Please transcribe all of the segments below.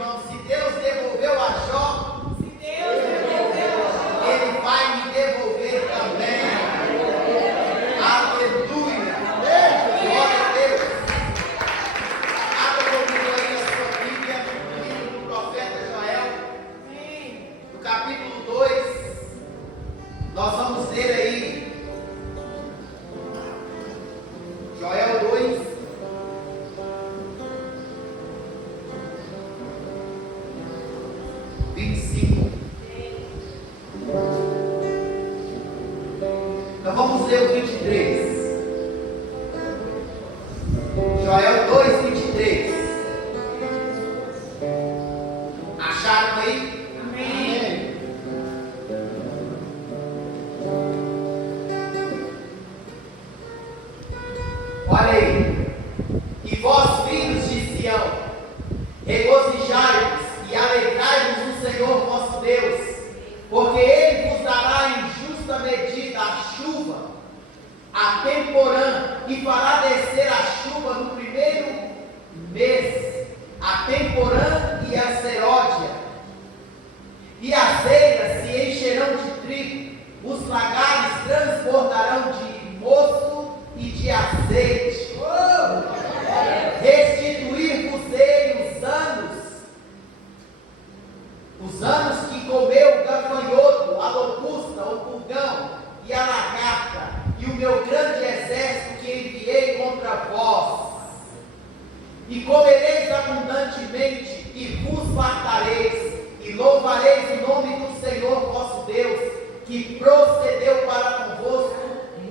irmão, se Deus devolveu a Jó, Ele vai me devolver também. Aleluia. Glória a Deus. Abra comigo aí a sua Bíblia, no livro do profeta Joel, no capítulo 2. Nós vamos ler aí Joel 2. Então vamos ler o 23. Joel 2, 23. Acharam aí? Amém. Olha aí. E vós, filhos de Sião, regozijai-vos e alegrai-vos no Senhor vosso Deus, porque Ele vos dará em justa medida a chuva, a temporã, e fará descer a chuva no primeiro mês, a temporã e a seródia, e as eiras se encherão de trigo, os lagares transbordarão de mosto e de azeite. Restituir-vos-ei os anos que comeu o gafanhoto, a locusta, o pulgão e a lagarta, e o meu grande exército que enviei contra vós. E comereis abundantemente, e vos fartareis, e louvareis o nome do Senhor vosso Deus, que procedeu para convosco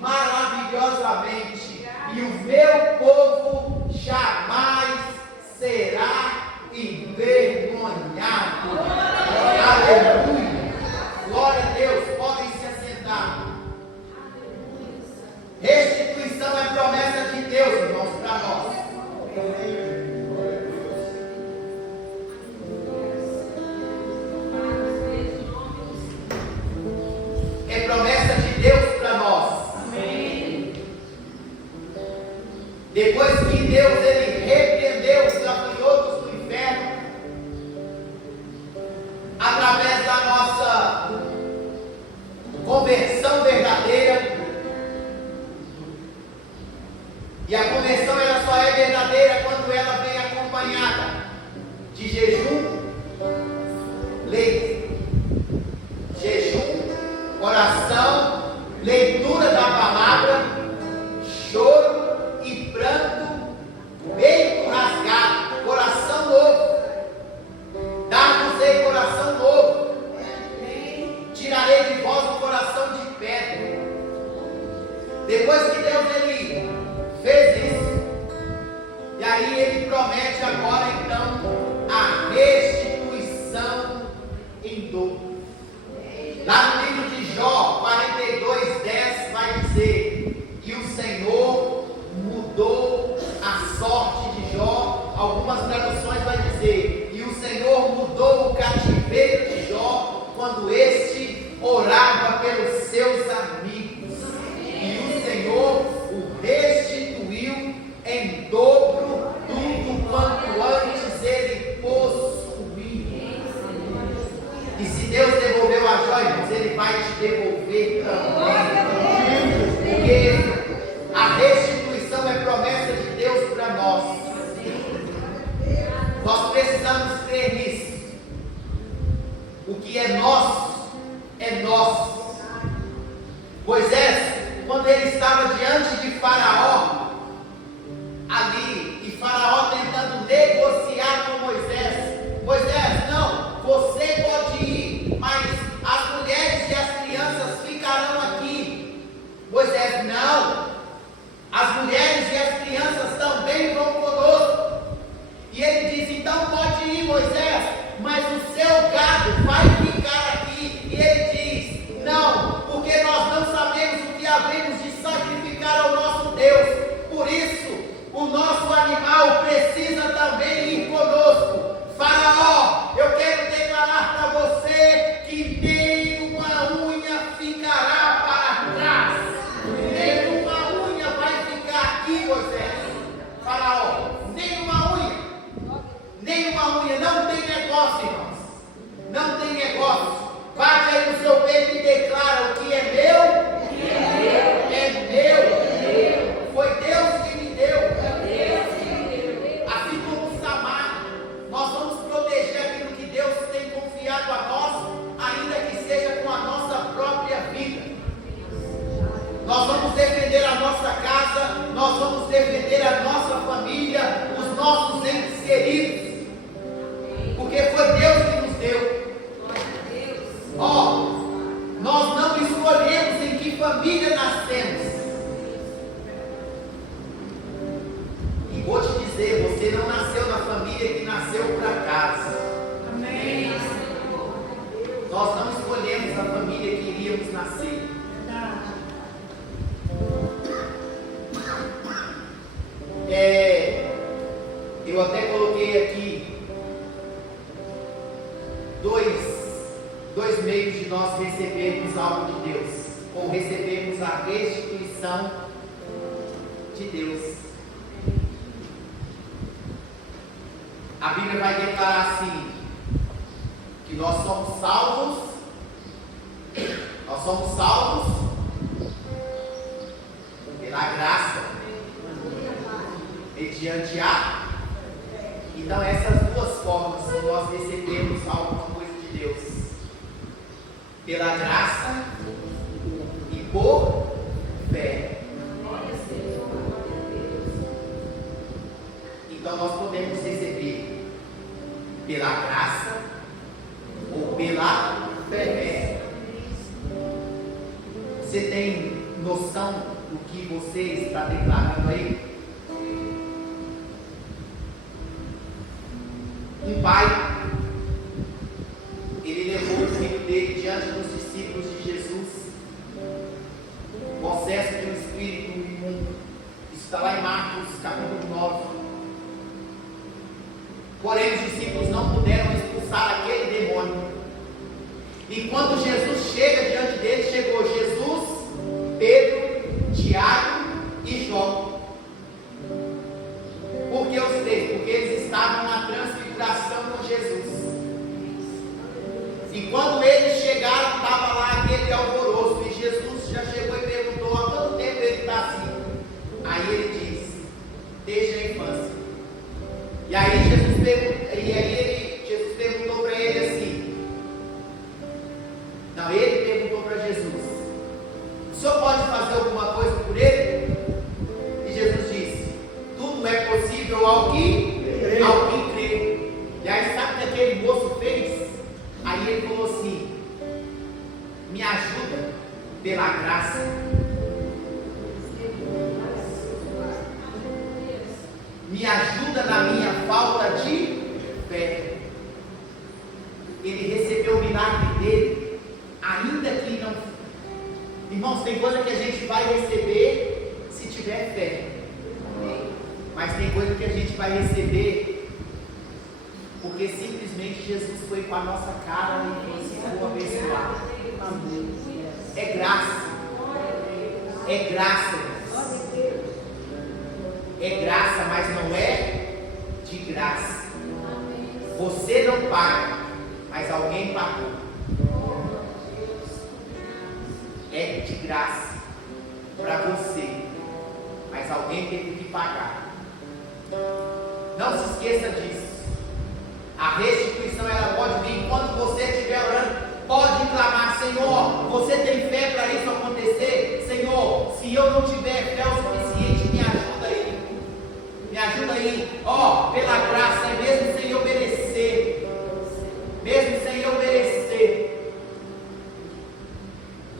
maravilhosamente. E o meu povo jamais será envergonhado. Aleluia. Glória a Deus. Podem se assentar. Restituição é promessa de Deus, irmãos, para nós. É promessa de Deus para nós. Depois que Deus ele repreendeu os gafanhotos do inferno, através da nossa conversão verdadeira, e a conversão ela só é verdadeira quando ela vem acompanhada de jejum, oração, leitura da palavra, choro e pranto, peito rasgado, coração novo. Dar-vos-ei coração novo, tirarei de vós o coração de pedra. Depois que Deus ele fez isso, e aí ele promete agora então a restituição em dobro. Lá no livro de Jó 42:10 vai dizer: e o Senhor mudou a sorte de Jó. Algumas traduções vai dizer: e o Senhor mudou o cativeiro de Jó quando este orava pelos seus amigos, e o Senhor o restituiu em dobro tudo quanto antes ele possuía. E se Deus devolveu a Jó, irmãos, ele vai te devolver também, porque a restituição é promessa de Deus para nós. Nós precisamos crer nisso. O que é nosso, é nosso. Moisés, quando ele estava diante de Faraó, ali, e Faraó tentando negociar com Moisés: Moisés, não, você pode ir, mas as mulheres e as crianças ficarão aqui. Moisés: não, as mulheres e as crianças também vão conosco. E ele diz: então pode ir, Moisés, mas o seu gado vai ficar aqui. E ele diz: não, porque nós não sabemos o que havemos de sacrificar ao nosso Deus. Por isso, o nosso animal precisa também ir conosco. Faraó, eu quero declarar para você que nenhuma unha ficará para trás. Nenhuma unha vai ficar aqui, Moisés. Faraó, nenhuma unha. nem uma unha, não tem negócio, irmãos. Não tem negócio. Bate aí no seu peito e declara: o que é meu, é meu. Foi Deus que me deu. Assim como Samar, nós vamos proteger aquilo que Deus tem confiado a nós, ainda que seja com a nossa própria vida. Nós vamos defender a nossa casa, nós vamos defender a nossa família, os nossos entes queridos, porque foi Deus que nos deu. Nós não escolhemos em que família nascemos. E vou te dizer, você não nasceu na família que nasceu por acaso. Amém. Nós não escolhemos a família que iríamos nascer. Eu até coloquei aqui dois meios de nós recebermos algo de Deus, ou recebermos a restituição de Deus. A Bíblia vai declarar assim, que nós somos salvos pela graça, mediante a. Então essas duas formas que nós recebemos alguma coisa de Deus: pela graça e por fé. Então nós podemos receber pela graça ou pela fé. Você tem noção do que você está declarando aí? Um pai, ele levou o filho dele diante dos discípulos de Jesus, possesso de um espírito imundo. Isso está lá em Marcos capítulo 9. Porém os discípulos não puderam expulsar aquele demônio. E quando Jesus chega diante dele, chegou Jesus, Pedro, Tiago e João. Por que os três? Porque eles estavam na transfiguração com Jesus. E quando eles chegaram, estava lá aquele alvoroço. E Jesus já chegou e perguntou: há quanto tempo ele está assim? Aí ele diz: desde a infância. E aí Jesus perguntou para ele assim. Não, ele perguntou para Jesus: o senhor pode fazer alguma coisa por ele? E Jesus disse: tudo é possível ao que crê. E aí sabe o que aquele moço fez? Aí ele falou assim: me ajuda pela graça. Me ajuda na minha falta de fé. Ele recebeu o milagre dele, ainda que não. Irmãos, tem coisa que a gente vai receber se tiver fé, mas tem coisa que a gente vai receber porque simplesmente Jesus foi com a nossa cara e nos abençoar. É graça. É graça. É graça, mas não é de graça. Você não paga, mas alguém pagou. É de graça para você, mas alguém teve que pagar. Não se esqueça disso. A restituição ela pode vir quando você estiver orando. Pode clamar: Senhor, você tem fé para isso acontecer? Senhor, se eu não tiver fé o suficiente, me ajuda aí. Me ajuda aí. Pela graça, é mesmo sem eu merecer. Mesmo sem eu merecer.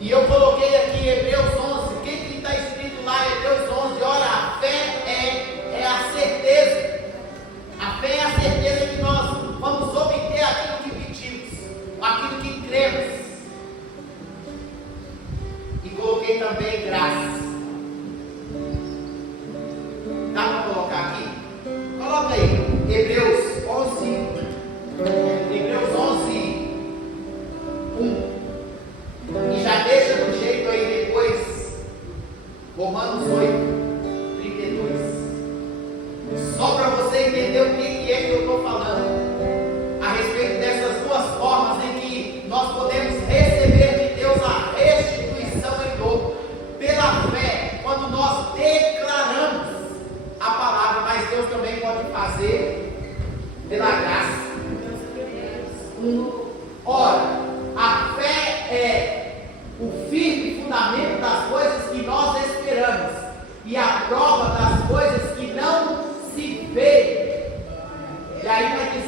E eu coloquei aqui Hebreus 11. O que está escrito lá em Hebreus 11? Ora, a fé é a certeza. A fé é a certeza que nós vamos obter aquilo que pedimos, aquilo que cremos. E coloquei também graça. Dá para colocar aqui? Coloca aí, Hebreus 11, 1. E já deixa do jeito aí depois, Romanos 8, 32. Só para você entender o que é que eu estou falando.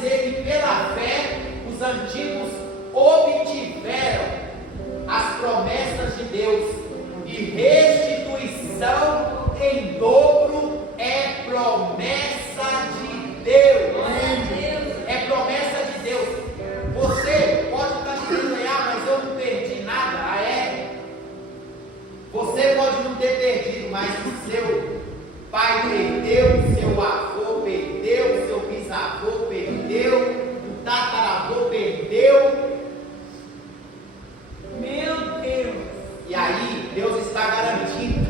dizer que pela fé os antigos obtiveram as promessas de Deus, e restituição em dobro é promessa de Deus. É promessa de Deus. Você pode estar dizendo, mas eu não perdi nada. Você pode não ter perdido, mas o seu pai perdeu, seu avô perdeu, seu bisavô perdeu, o tataravô perdeu. Meu Deus! E aí, Deus está garantindo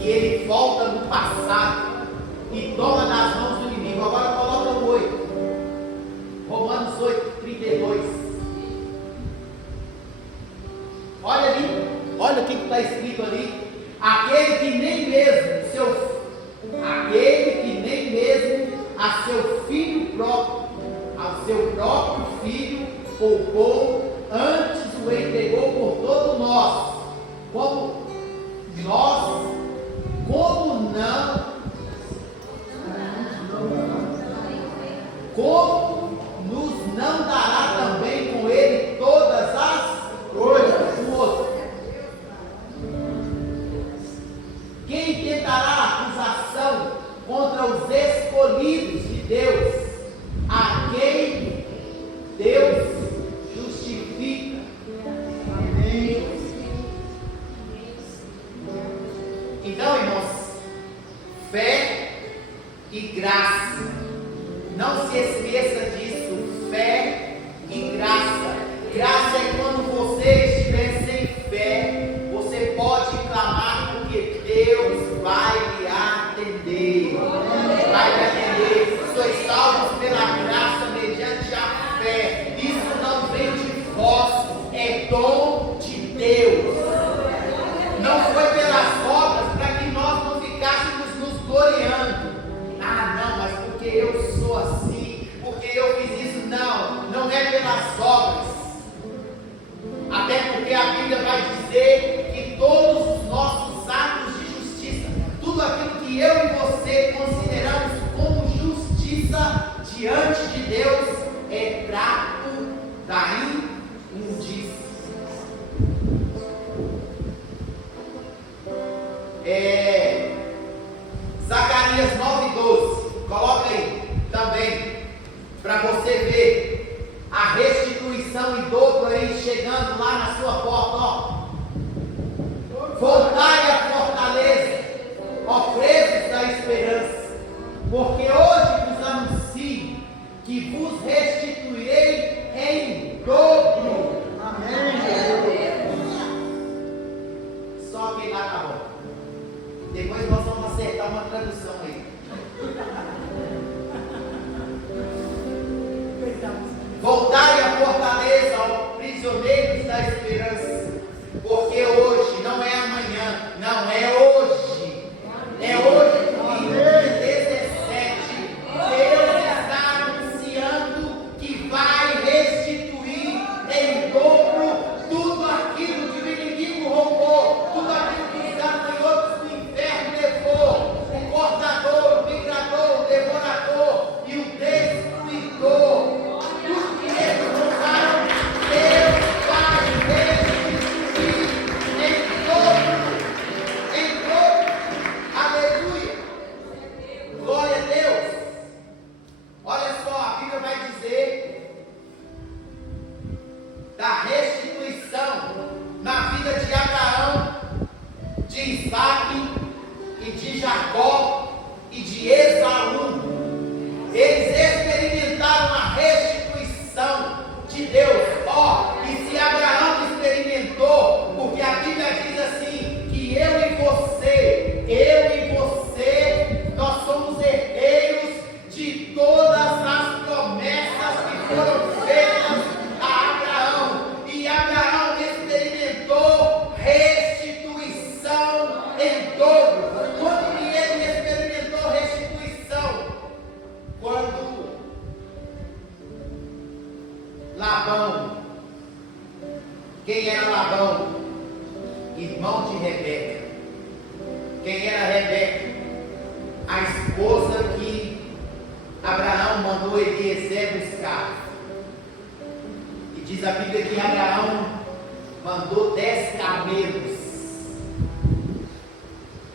que Ele volta no passado e toma nas mãos do inimigo. Agora coloca o 8. Romanos 8, 32. Olha ali, olha o que está escrito ali. Aquele que nem mesmo a seu filho próprio, ao seu próprio filho poupou, antes o entregou por todos nós. Como nos não dará também com ele todas as coisas? O outro. Quem tentará acusação contra os escolhidos de Deus, a quem Deus justifica? Amém. Então, irmãos, fé e graça. Não se esqueça disso. Fé e graça. Graça é quando você estiver sem fé, você pode clamar, porque Deus vai lhe atender. Vai lhe atender. Sois salvos pela graça mediante a fé. Isso não vem de vós, é dom de Deus. Não foi pelas obras para que nós não ficássemos nos gloriando. Não, mas porque eu sou assim, porque eu fiz isso. Não é pelas obras. Até porque a Bíblia vai dizer que todos os nossos atos de justiça, tudo aquilo que eu e você consideramos como justiça diante de Deus, é trapo da imundícia. Zacarias 9:12, coloca aí também, para você ver a restituição em dobro aí chegando lá na sua porta, ó. Voltai à fortaleza, ó presos da esperança, porque hoje vos anuncio que vos restituirei em dobro. Amém. Só quem lá tá bom. Depois nós vamos acertar uma tradução aí. Voltai à fortaleza, ó prisioneiros da esperança, porque hoje não é amanhã, não é hoje. É hoje, 2017. Deus está anunciando que vai restituir em dobro tudo aquilo que o inimigo roubou, tudo aquilo que os gafanhotos do inferno levou, o cortador, o migrador, o devorador e o destruidor. Tudo que eles roubaram, Deus vai restituir em dobro. Aleluia. Glória a Deus. Olha só, a Bíblia vai dizer da restituição na vida de Abraão, de Isaac e de Jacó e de Esaú. Eles experimentaram a restituição de Deus. E se Abraão experimentou, porque a Bíblia diz assim, que eu e você, nós somos herdeiros de todas as promessas que foram feitas a Abraão. E Abraão experimentou restituição em dobro. Quando que ele experimentou restituição? Quando Labão, quem era Labão? Irmão de Rebeca. Quem era Rebeca? A esposa que Abraão mandou Eliezer buscar. E diz a Bíblia que Abraão mandou 10 camelos.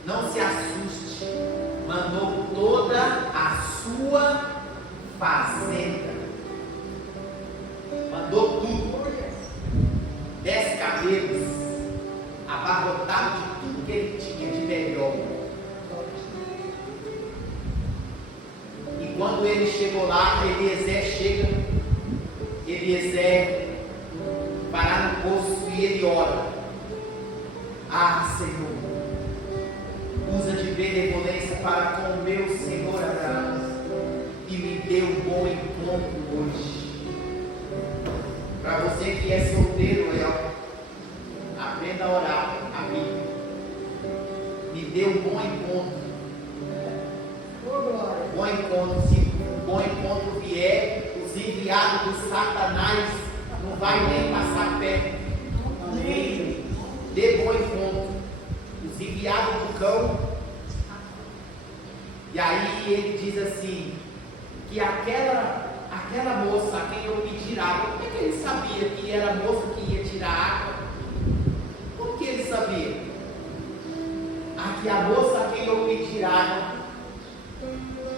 Não se assuste, mandou toda a sua fazenda. Mandou tudo. 10 camelos, abarrotados de tudo que ele tinha de melhor. E quando ele chegou lá, Eliezer parar no poço e ele ora: ah, Senhor, usa de benevolência para com o meu Senhor Abraão e me dê um bom encontro hoje. Para você que é solteiro, aprenda a orar, amigo. Me dê um bom encontro. Bom encontro. Se um bom encontro vier, os enviados do Satanás não vai nem passar perto. Dê bom encontro. Os enviados do cão. E aí ele diz assim, que aquela moça a quem eu pedi água, como é que ele sabia que era a moça que ia tirar água? Como que ele sabia? Aqui a moça a quem eu pedi água,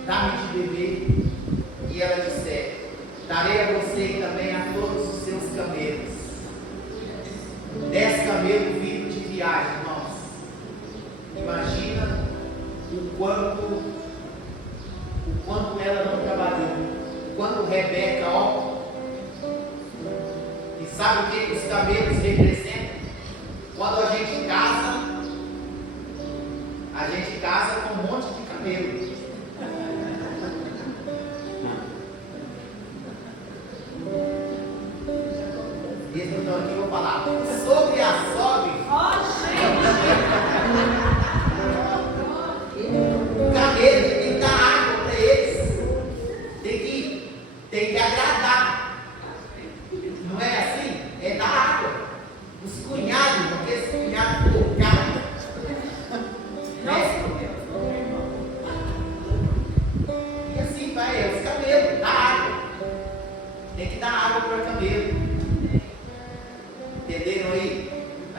dá-me de beber. E ela disse: darei a você e também a todos os seus camelos. 10 camelos vindo de viagem, irmãos. Imagina o quanto ela não trabalhou. Quando Rebeca, e sabe o que os camelos representam? Quando a gente casa com um monte de camelo. Eles não estão aqui, eu vou falar sobre a sogra. O camelo tem que dar água para eles. Tem que agradar. Não é assim? É dar água. Os cunhados, porque esse cunhado colocado. Né? E assim vai, os camelos, dá água. Tem que dar água para camelo. Entenderam aí?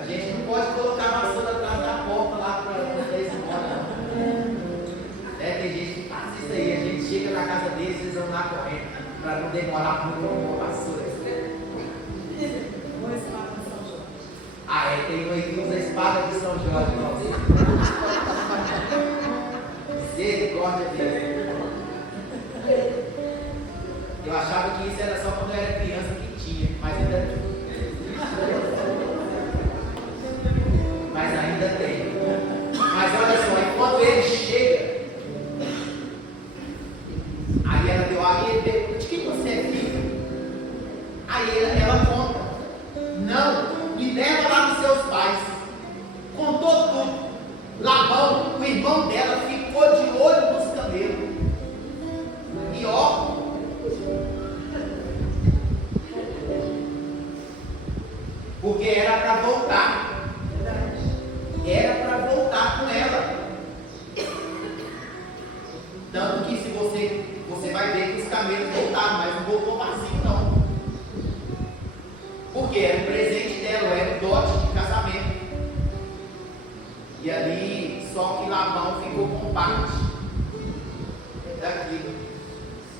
A gente não pode colocar a vassoura atrás da porta lá para eles embora. Tem gente que faz isso aí. A gente chega na casa deles, eles vão lá correndo. Para não demorar muito com a vassoura. Tem um aí que usa a espada de São Jorge. Misericórdia de Deus. Eu achava que isso era só quando eu era criança que tinha, mas ainda tem. Mas olha só, enquanto ele chega, aí ela deu a ele pergunta: de quem você é filho? Aí ela conta: não, me leva lá nos seus pais. Contou tudo. Labão, o irmão dela, ficou de olho nos camelos. E porque era para voltar. Era para voltar com ela. Tanto que se você vai ver que os camelos voltaram, mas não voltou vazio não. Porque era um presente dela, era um dote de casamento. E ali, só que Labão ficou com parte daquilo.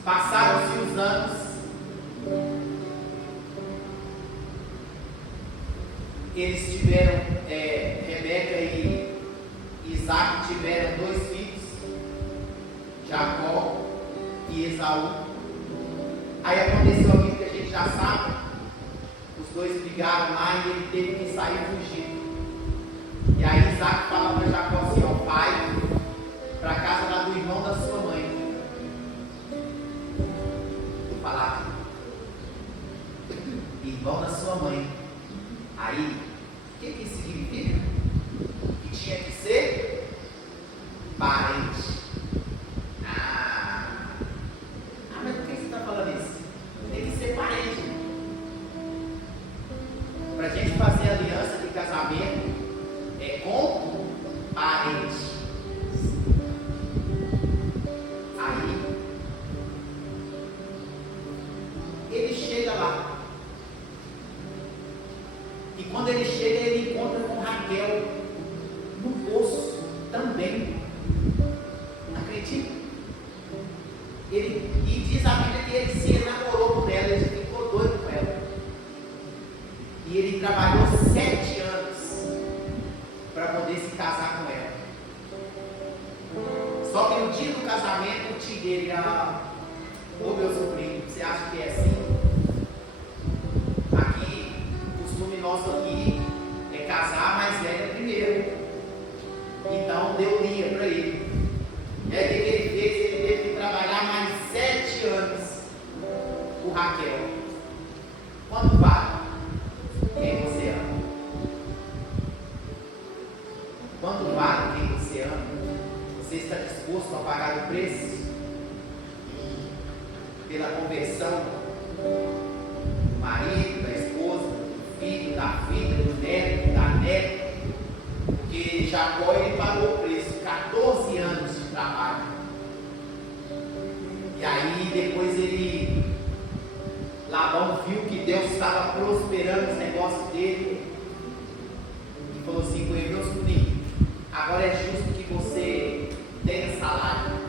Passaram-se os anos. Eles tiveram, Rebeca e Isaac tiveram 2 filhos, Jacó e Esaú. Aí aconteceu aquilo que a gente já sabe. Os 2 brigaram lá e ele teve que sair fugindo. E aí Isaac fala para Jacó assim: ó, vai para a casa lá do irmão da sua mãe. Vou falar aqui. Irmão da sua mãe. Aí, o que isso significa? Que tinha que ser parente. Mas por que você está falando isso? Tem que ser parente. Para a gente fazer aliança de casamento, é com parente. Aí, ele chega lá. E quando ele chega, ele encontra com Raquel no poço também. Acredita? E diz a Bíblia que ele se enamorou por ela, ele ficou doido com ela. E ele trabalhou 7 anos para poder se casar com ela. Só que no dia do casamento, o tio dele, ô meu sobrinho, você acha que é assim? Aqui, o costume nosso aqui é casar a mais velha primeiro. Então deu linha para ele. E aí o que ele fez? Ele teve que trabalhar mais 7 anos com Raquel. Quanto vale quem você ama? Quanto vale quem você ama? Você está disposto a pagar o preço pela conversão do marido, da esposa, do filho, da filha, do neto, da neta? Porque Jacó, ele pagou o preço, 14 anos de trabalho. E aí depois Labão viu que Deus estava prosperando os negócios dele e falou assim com ele: meu sobrinho, agora é justo que você tenha salário.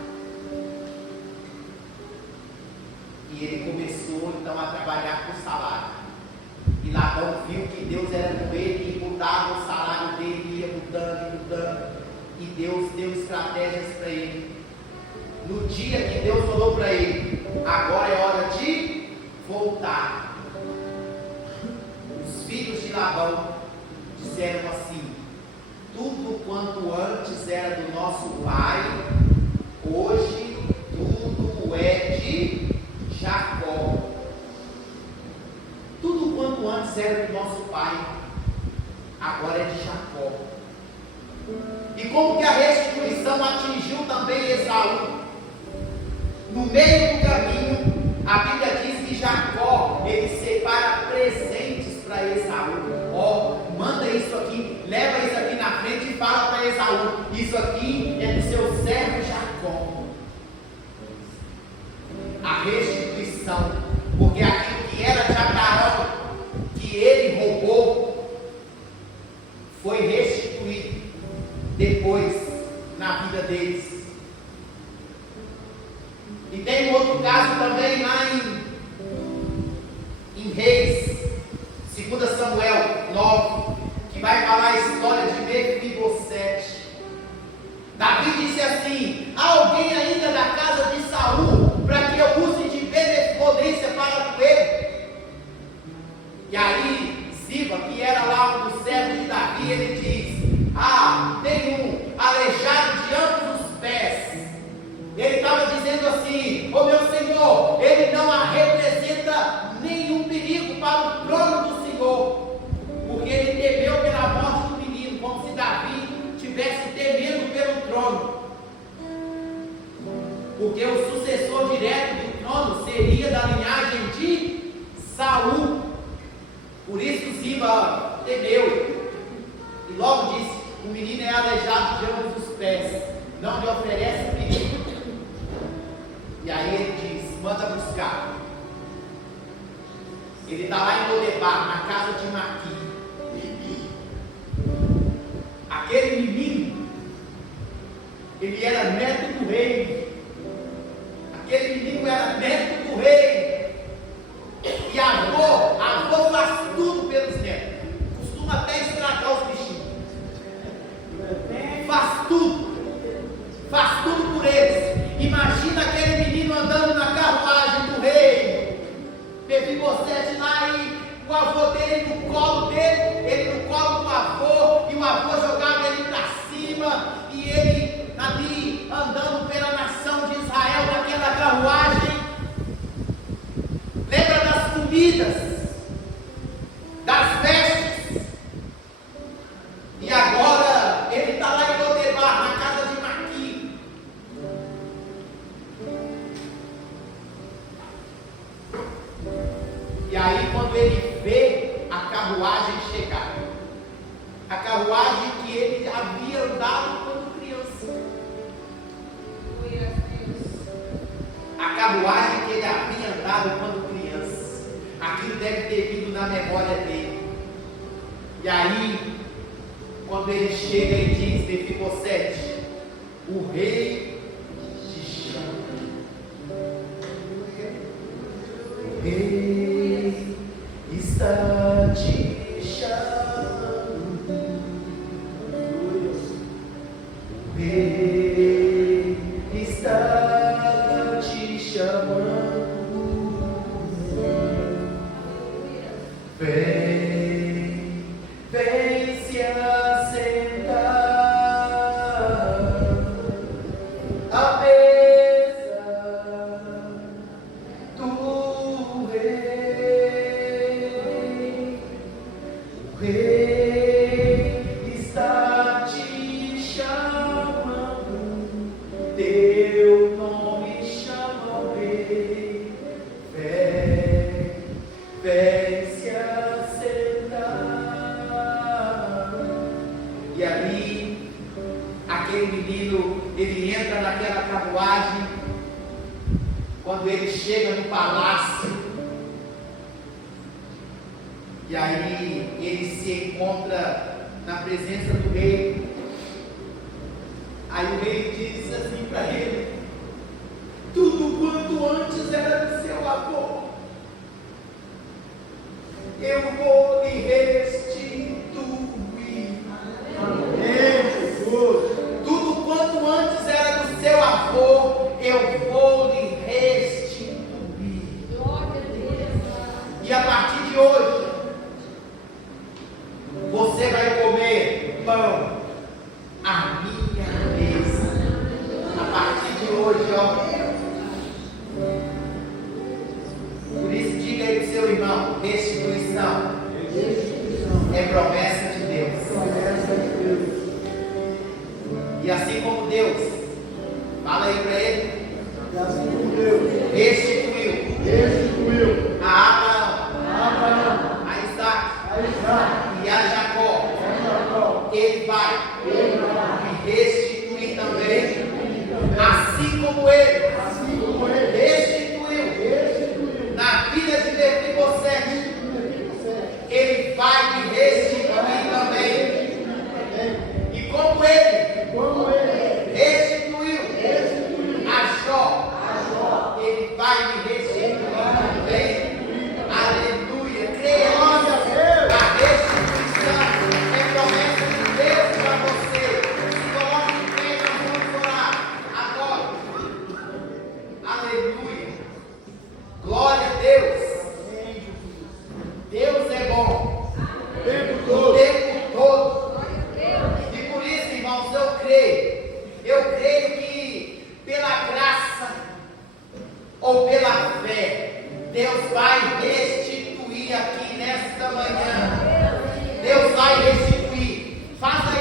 E ele começou então a trabalhar com salário. E Labão viu que Deus era com ele e mudava o salário dele, ia mudando e mudando. E Deus deu estratégias para ele. No dia que Deus falou para ele: agora é hora de voltar, os filhos de Labão disseram assim: tudo quanto antes era do nosso pai, hoje tudo é de Jacó. Tudo quanto antes era do nosso pai, agora é de Jacó. E como que a restituição atingiu também Esaú? No meio do caminho, a Bíblia diz que Jacó, ele separa presentes para Esaú. Ó, manda isso aqui, leva isso aqui na frente e fala para Esaú: isso aqui é do seu servo Jacó. A restituição, porque aquilo que era de Abraão, que ele roubou, foi restituído depois na vida deles. E tem um outro caso também lá em Reis, 2 Samuel 9, que vai falar a história de Mefibosete. Davi disse assim: há alguém ainda da casa de Saul para que eu use de benevolência para com ele? E aí Ziba, que era lá um dos servos de Davi, ele diz: tem um aleijado de ambos os pés. Ele estava dizendo assim: ô meu Senhor, ele não representa nenhum perigo para o trono do Senhor, porque ele temeu pela morte do menino, como se Davi estivesse temendo pelo trono, porque o sucessor direto do trono seria da linhagem de Saul. Por isso Ziba temeu e logo disse: o menino é aleijado de ambos os pés, não lhe oferece perigo. E aí ele diz: manda buscar. Ele está lá em Lodebar, na casa de Maqui. Aquele menino, ele era neto do rei. Aquele menino era neto do rei. E avô faz tudo pelos netos. Costuma até estragar os bichinhos. Faz tudo por eles. Imagina aquele menino andando na carruagem do rei, Mefibosete lá, e o avô dele no colo dele, ele no colo do avô, e o avô jogava ele para cima, e ele ali andando pela nação de Israel naquela carruagem. Lembra das comidas, das vestes, e agora ele está lá em Lodebar, na casa de Maqui. E aí quando ele vê a carruagem chegar, a carruagem que ele havia andado quando criança, a carruagem que ele havia andado quando criança, aquilo deve ter vindo na memória dele. E aí, quando ele chega e diz: Mefibosete, o rei te chama. O rei está te chamando. O rei está te chamando. Vem, vem se assentar à mesa do rei. O rei está te chamando, teu nome chama o rei. Vem, vem se assentar. E ali, aquele menino, ele entra naquela carruagem. Quando ele chega no palácio, e aí ele se encontra na presença do rei. Aí o rei diz assim para ele: tudo quanto antes era do seu avô, eu vou lhe restituir. Tudo quanto antes era do seu avô, eu vou lhe restituir. E a partir de hoje, você vai comer pão à minha mesa. A partir de hoje, ó. Por isso, diga aí para o seu irmão: restituição é promessa de Deus. E assim como Deus, fala aí para ele, restituiu a Abraão, a Isaac e a Jacó, ele vai me restituir também, assim como ele restituiu na vida de Mefibosete, ele vai me restituir também. E como ele restituiu a Jó, ele vai me restituir também. Aleluia. Creia nisso. A restituição é promessa de Deus para você. Se coloque em pé, nós vamos orar agora. Aleluia. Glória a Deus. Deus é bom o tempo todo. E por isso, irmãos, eu creio que pela graça ou pela fé, Deus vai restituir aqui nesta manhã. Deus vai restituir. Faça